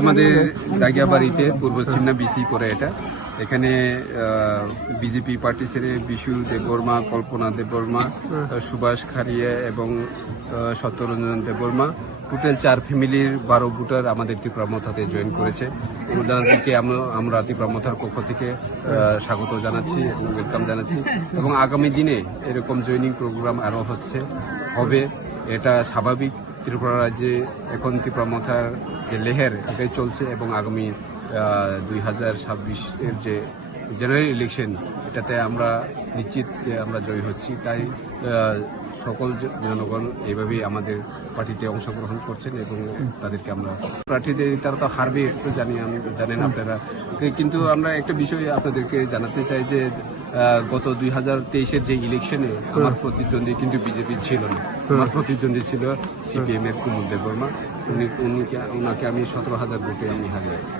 আমাদের দাগিয়াবাড়িতে পূর্ব সিমনা বিসি পরে এটা এখানে বিজেপি পার্টি ছেড়ে বিশু দেববর্মা, কল্পনা দেববর্মা, সুভাষ খারিয়া এবং সত্যরঞ্জন দেববর্মা টোটাল 4 ফ্যামিলির 12 ভোটার আমাদের ত্রিপুরা মথাতে জয়েন করেছে। ওনাদেরকে আমরা ত্রিপুরা মথার পক্ষ থেকে স্বাগত জানাচ্ছি, ওয়েলকাম জানাচ্ছি এবং আগামী দিনে এরকম জয়েনিং প্রোগ্রাম আরও হবে, এটা স্বাভাবিক। ত্রিপুরা রাজ্যে এখন ত্রিপুরা মথার যে লেহের এটাই চলছে এবং আগামী 2026-এর যে জেনারেল ইলেকশন এটাতে আমরা নিশ্চিত যে আমরা জয়ী হচ্ছি। তাই সকল জনগণ এইভাবেই আমাদের পার্টিতে অংশগ্রহণ করছেন এবং তাদেরকে আমরা প্রার্থীদের তারা তো হারবে একটু জানেন আপনারা, কিন্তু আমরা একটা বিষয় আপনাদেরকে জানাতে চাই যে গত 2023-এর যে ইলেকশনে আমার প্রতিদ্বন্দ্বী কিন্তু বিজেপি ছিল না, আমার প্রতিদ্বন্দ্বী ছিল সিপিএম এর কুমুদ দেববর্মা। ওনাকে আমি 17,000 ভোটে হারিয়েছি।